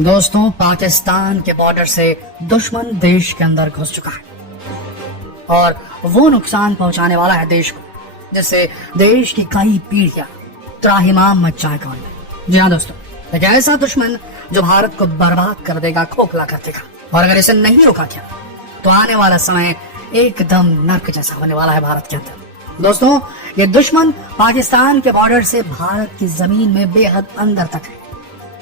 दोस्तों, पाकिस्तान के बॉर्डर से दुश्मन देश के अंदर घुस चुका है और वो नुकसान पहुंचाने वाला है देश को, जिससे देश की कई पीढ़ियां त्राहिमाम मच जाएगा। जी हाँ दोस्तों, एक ऐसा दुश्मन जो भारत को बर्बाद कर देगा, खोखला कर देगा। और अगर इसे नहीं रोका गया तो आने वाला समय एकदम नर्क जैसा होने वाला है भारत के अंदर। दोस्तों, ये दुश्मन पाकिस्तान के बॉर्डर से भारत की जमीन में बेहद अंदर तक है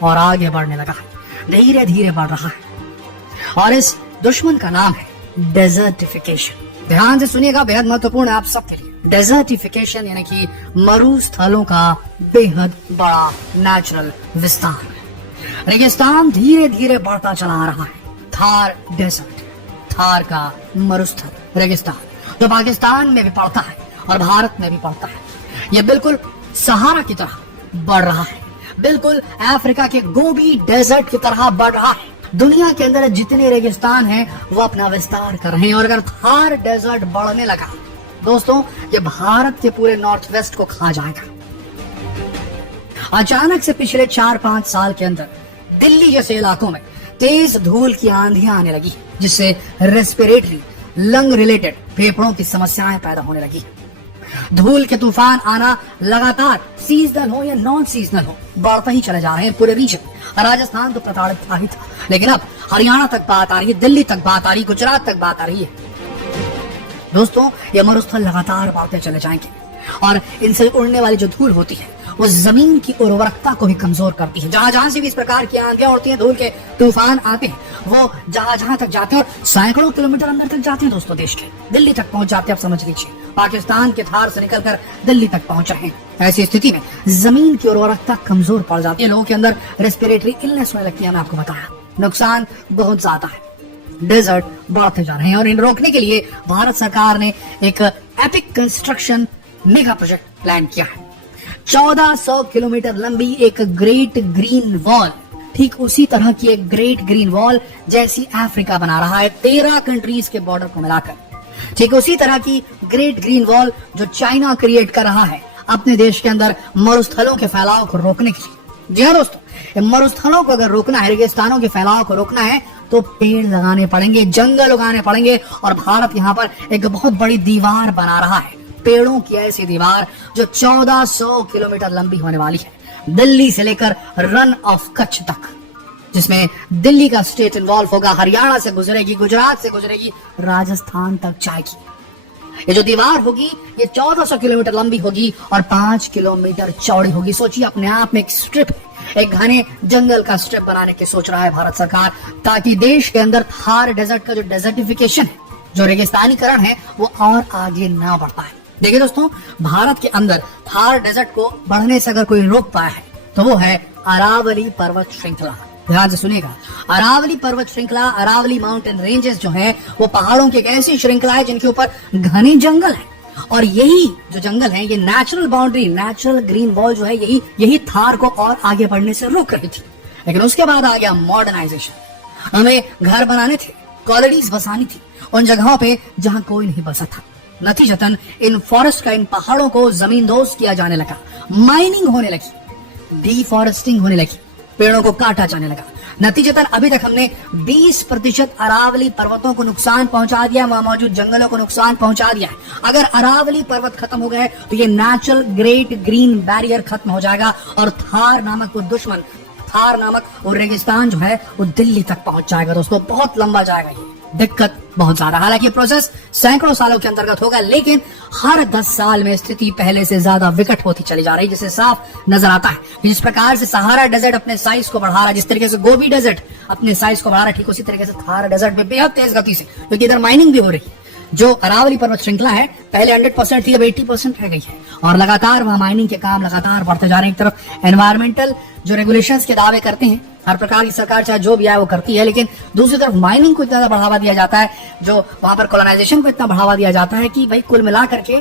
और आगे बढ़ने लगा है, धीरे धीरे बढ़ रहा है। और इस दुश्मन का नाम है डेजर्टिफिकेशन। ध्यान से सुनिएगा, बेहद महत्वपूर्ण है आप सबके लिए। डेजर्टिफिकेशन यानी कि मरुस्थलों का बेहद बड़ा नेचुरल विस्तार। रेगिस्तान धीरे धीरे बढ़ता चला आ रहा है। थार डेजर्ट, थार का मरुस्थल रेगिस्तान, जो पाकिस्तान में भी पड़ता है और भारत में भी पड़ता है। यह बिल्कुल सहारा की तरह बढ़ रहा है, बिल्कुल अफ्रीका के गोबी डेजर्ट की तरह बढ़ रहा है। दुनिया के अंदर जितने रेगिस्तान हैं वो अपना विस्तार कर रहे हैं। और अगर थार डेजर्ट बढ़ने लगा दोस्तों, ये भारत के पूरे नॉर्थ वेस्ट को खा जाएगा। अचानक से पिछले 4-5 साल के अंदर दिल्ली जैसे इलाकों में तेज धूल की आंधियां आने लगी, जिससे रेस्पिरेटरी लंग रिलेटेड फेफड़ों की समस्याएं पैदा होने लगी। धूल के तूफान आना लगातार सीजनल हो या नॉन सीजनल हो बढ़ता ही चले जा रहे हैं पूरे रीजन। राजस्थान तो प्रताड़ित था ही था, लेकिन अब हरियाणा तक बात आ रही है, दिल्ली तक बात आ रही है, गुजरात तक बात आ रही है। दोस्तों, ये मरुस्थल लगातार बढ़ते चले जाएंगे और इनसे उड़ने वाली जो धूल होती है वो जमीन की उर्वरकता को भी कमजोर करती है। जहां जहां से भी इस प्रकार की आंधियां उड़ती हैं, धूल के तूफान आते हैं, वो जहां जहां तक जाते हैं और सैकड़ों किलोमीटर अंदर तक जाते हैं दोस्तों, देश के दिल्ली तक पहुंच जाते हैं। आप समझ लीजिए, पाकिस्तान के थार से निकलकर दिल्ली तक पहुंच रहे हैं। ऐसी स्थिति में जमीन की उर्वरकता कमजोर पड़ जाती है, लोगों के अंदर रेस्पिरेटरी इलनेस होने लगती है। मैं आपको बताया, नुकसान बहुत ज्यादा है। डेजर्ट बढ़ते जा रहे हैं और इन रोकने के लिए भारत सरकार ने एक epic construction mega project plan किया है। 1400 किलोमीटर लंबी एक ग्रेट ग्रीन वॉल, ठीक उसी तरह की एक ग्रेट ग्रीन वॉल जैसी अफ्रीका बना रहा है 13 कंट्रीज के बॉर्डर को मिलाकर। ठीक उसी तरह की ग्रेट ग्रीन वॉल जो चाइना क्रिएट कर रहा है अपने देश के अंदर मरुस्थलों के फैलाव को रोकने के लिए। जी हाँ दोस्तों, मरुस्थलों को अगर रोकना है, रेगिस्तानों के फैलाव को रोकना है तो पेड़ लगाने पड़ेंगे, जंगल उगाने पड़ेंगे। और भारत यहाँ पर एक बहुत बड़ी दीवार बना रहा है, पेड़ों की ऐसी दीवार जो 1400 किलोमीटर लंबी होने वाली है, दिल्ली से लेकर रन ऑफ कच्छ तक, जिसमें दिल्ली का स्टेट इन्वॉल्व होगा, हरियाणा से गुजरेगी, गुजरात से गुजरेगी, राजस्थान तक जाएगी। ये जो दीवार होगी ये 1400 किलोमीटर लंबी होगी और 5 किलोमीटर चौड़ी होगी। सोचिए, अपने आप में एक स्ट्रिप, एक घने जंगल का स्ट्रिप बनाने की सोच रहा है भारत सरकार, ताकि देश के अंदर थार डेजर्ट का जो डेजर्टिफिकेशन है, जो रेगिस्तानीकरण है, वो और आगे ना बढ़ पाए। देखिए दोस्तों, भारत के अंदर थार डेजर्ट को बढ़ने से अगर कोई रोक पाया है तो वो है अरावली पर्वत श्रृंखला। ध्यान से सुनिएगा, अरावली पर्वत श्रृंखला, अरावली माउंटेन रेंजेस जो है वो पहाड़ों की एक ऐसी श्रृंखला है जिनके ऊपर घने जंगल है। और यही जो जंगल है, ये natural boundary, natural green wall जो है, यही थार को और आगे बढ़ने से रोक रही थी। लेकिन उसके बाद आ गया मॉडर्नाइजेशन। हमें घर बनाने थे, कॉलोनीज बसानी थी उन जगहों पे जहां कोई नहीं बसा था। नतीजतन इन फॉरेस्ट का, इन पहाड़ों को जमींदोज किया जाने लगा, माइनिंग होने लगी, डिफॉरेस्टिंग होने लगी, पेड़ों को काटा जाने लगा। नतीजतन अभी तक हमने 20% अरावली पर्वतों को नुकसान पहुंचा दिया, वहां मौजूद जंगलों को नुकसान पहुंचा दिया। अगर अरावली पर्वत खत्म हो गए तो ये नेचुरल ग्रेट ग्रीन बैरियर खत्म हो जाएगा और थार नामक वो दुश्मन, थार नामक वो रेगिस्तान जो है वो दिल्ली तक पहुंच जाएगा। दोस्तों, बहुत लंबा जाएगा, ये दिक्कत बहुत ज्यादा। हालांकि प्रोसेस सैकड़ों सालों के अंतर्गत होगा, लेकिन हर 10 साल में स्थिति पहले से ज्यादा विकट होती चली जा रही, जिससे साफ नजर आता है जिस प्रकार से सहारा डेजर्ट अपने साइज को बढ़ा रहा है, जिस तरीके से गोबी डेजर्ट अपने साइज को बढ़ा रहा है, ठीक उसी तरीके से थार डेजर्ट में बेहद तेज गति से, क्योंकि इधर माइनिंग भी हो रही है। जो अरावली पर्वत श्रृंखला है पहले 100% थी, अब 80% रह गई है और लगातार वहां माइनिंग के काम लगातार बढ़ते जा रहे हैं। एक तरफ एनवायरमेंटल जो रेगुलेशंस के दावे करते हैं, हर प्रकार की सरकार चाहे जो भी आए वो करती है, लेकिन दूसरी तरफ माइनिंग को इतना बढ़ावा दिया जाता है, जो वहां पर कॉलोनाइजेशन को इतना बढ़ावा दिया जाता है कि भाई कुल मिला करके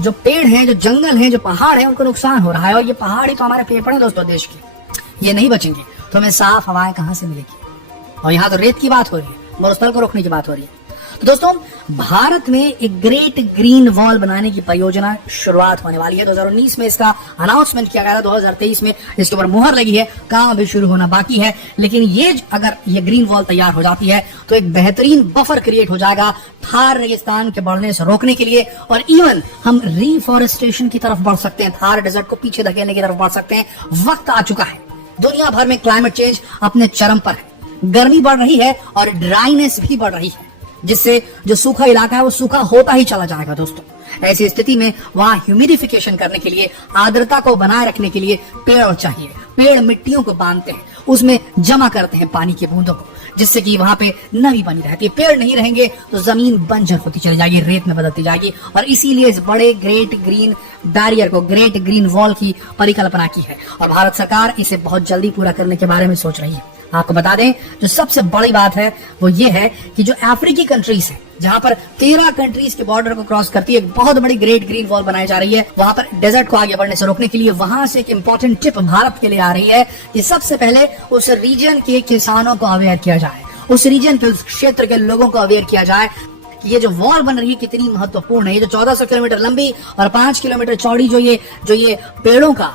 जो पेड़ हैं, जो जंगल हैं, जो पहाड़ हैं, उनको नुकसान हो रहा है। और ये पहाड़ ही तो हमारे फेफड़े हैं दोस्तों देश के, ये नहीं बचेंगे तो हमें साफ हवाएं कहां से मिलेगी। और यहाँ तो रेत की बात हो रही है, मरुस्थल को रोकने की बात हो रही है। तो दोस्तों, भारत में एक ग्रेट ग्रीन वॉल बनाने की परियोजना शुरुआत होने वाली है। 2019 में इसका अनाउंसमेंट किया गया था, 2023 में इसके ऊपर मुहर लगी है, काम अभी शुरू होना बाकी है। लेकिन ये अगर ये ग्रीन वॉल तैयार हो जाती है तो एक बेहतरीन बफर क्रिएट हो जाएगा थार रेगिस्तान के बढ़ने से रोकने के लिए, और इवन हम रिफॉरेस्टेशन की तरफ बढ़ सकते हैं, थार डेजर्ट को पीछे धकेलने की तरफ बढ़ सकते हैं। वक्त आ चुका है, दुनिया भर में क्लाइमेट चेंज अपने चरम पर है, गर्मी बढ़ रही है और ड्राइनेस भी बढ़ रही है, जिससे जो सूखा इलाका है वो सूखा होता ही चला जाएगा। दोस्तों, ऐसी स्थिति में वहां ह्यूमिडिफिकेशन करने के लिए, आर्द्रता को बनाए रखने के लिए पेड़ चाहिए। पेड़ मिट्टियों को बांधते हैं, उसमें जमा करते हैं पानी की बूंदों को, जिससे कि वहां पे नमी बनी रहती है। पेड़ नहीं रहेंगे तो जमीन बंजर होती चली जाएगी, रेत में बदलती जाएगी, और इसीलिए इस बड़े ग्रेट ग्रीन बैरियर को, ग्रेट ग्रीन वॉल की परिकल्पना की है, और भारत सरकार इसे बहुत जल्दी पूरा करने के बारे में सोच रही है। आपको बता दें, जो सबसे बड़ी बात है वो ये है कि जो अफ्रीकी कंट्रीज है, जहां पर 13 कंट्रीज के बॉर्डर को क्रॉस करती है, एक बहुत बड़ी ग्रेट ग्रीन वॉल बनाई जा रही है, वहां पर डेजर्ट को आगे बढ़ने से रोकने के लिए वहां से एक इंपॉर्टेंट टिप भारत के लिए आ रही है कि सबसे पहले उस रीजन के किसानों को अवेयर किया जाए, उस रीजन के, उस क्षेत्र के लोगों को अवेयर किया जाए कि ये जो वॉल बन रही है कितनी महत्वपूर्ण है। ये जो 1400 किलोमीटर लंबी और 5 किलोमीटर चौड़ी जो ये पेड़ों का,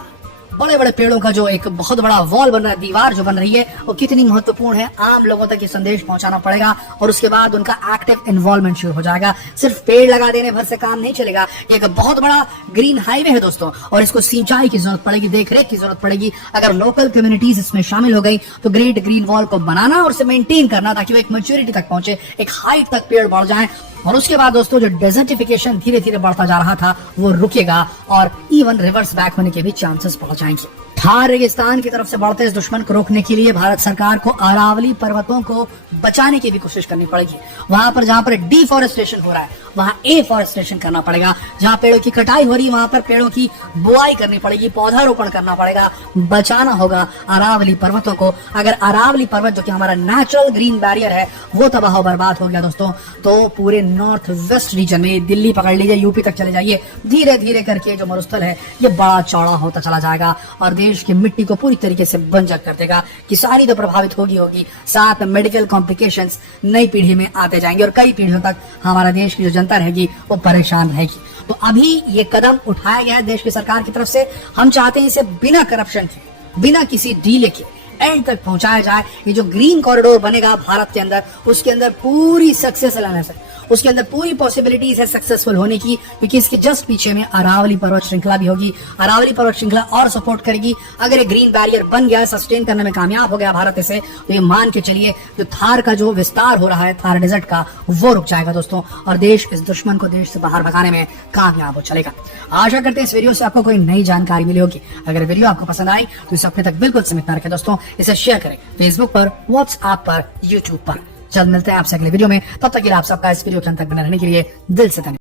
बड़े बड़े पेड़ों का जो एक बहुत बड़ा वॉल बन रहा है, दीवार जो बन रही है, वो कितनी महत्वपूर्ण है। आम लोगों तक ये संदेश पहुंचाना पड़ेगा, और उसके बाद उनका एक्टिव इन्वॉल्वमेंट शुरू हो जाएगा। सिर्फ पेड़ लगा देने भर से काम नहीं चलेगा। एक बहुत बड़ा ग्रीन हाईवे है दोस्तों, और इसको सिंचाई की जरूरत पड़ेगी, देखरेख की जरूरत पड़ेगी। अगर लोकल कम्युनिटीज इसमें शामिल हो गई तो ग्रेट ग्रीन वॉल को बनाना और उसे मेंटेन करना, ताकि वो एक मैच्योरिटी तक पहुंचे, एक हाइट तक पेड़ बढ़ जाए, और उसके बाद दोस्तों जो डेजर्टिफिकेशन धीरे धीरे बढ़ता जा रहा था वो रुकेगा, और इवन रिवर्स बैक होने के भी चांसेस बढ़ जाएंगे। थार रेगिस्तान की तरफ से बढ़ते इस दुश्मन को रोकने के लिए भारत सरकार को अरावली पर्वतों को बचाने की भी कोशिश करनी पड़ेगी। वहां पर जहां पर डिफॉरेस्टेशन हो रहा है वहां एफॉरेस्टेशन करना पड़ेगा। जहां पेड़ों की कटाई हो रही है वहां पर पेड़ों की बुआई करनी पड़ेगी, पौधारोपण करना पड़ेगा, बचाना होगा अरावली पर्वतों को। अगर अरावली पर्वत जो कि हमारा नेचुरल ग्रीन बैरियर है वो तबाह बर्बाद हो गया दोस्तों, तो पूरे नॉर्थ वेस्ट रीजन में, दिल्ली पकड़ लीजिए, यूपी तक चले जाइए, धीरे धीरे करके जो मरुस्थल है ये बड़ा चौड़ा होता चला जाएगा और देश की मिट्टी को पूरी तरीके से बंजर कर देगा। किसानी तो प्रभावित होगी, साथ मेडिकल कॉम्प्लिकेशंस नई पीढ़ी में आते जाएंगे, और कई पीढ़ियों तक हमारा देश की जो जनता रहेगी वो परेशान रहेगी। तो अभी ये कदम उठाया गया है देश की सरकार की तरफ से। हम चाहते हैं इसे बिना करप्शन के, बिना किसी डीले के एंड तक पहुंचाया जाए। ये जो ग्रीन कॉरिडोर बनेगा भारत के अंदर, उसके अंदर पूरी सक्सेस लाने से, उसके अंदर पूरी पॉसिबिलिटीज है सक्सेसफुल होने की, क्योंकि इसके जस्ट पीछे में अरावली पर्वत श्रृंखला भी होगी। अरावली पर्वत श्रृंखला और सपोर्ट करेगी। अगर ये ग्रीन बैरियर बन गया, सस्टेन करने में कामयाब हो गया भारत इसे, तो ये मान के चलिए जो थार का जो विस्तार हो रहा है, थार डेजर्ट का, वो रुक जाएगा दोस्तों, और देश इस दुश्मन को देश से बाहर भगाने में कामयाब हो चलेगा। आशा करते हैं इस वीडियो से आपको कोई नई जानकारी मिली होगी। अगर वीडियो आपको पसंद आई तो इसे अपने तक बिल्कुल सीमित न रखें दोस्तों, इसे शेयर करें फेसबुक पर, व्हाट्सएप पर, यूट्यूब पर। जल्द मिलते हैं आपसे अगले वीडियो में, तब तक के लिए आप सबका इस वीडियो के अंत तक बने रहने के लिए दिल से धन्यवाद।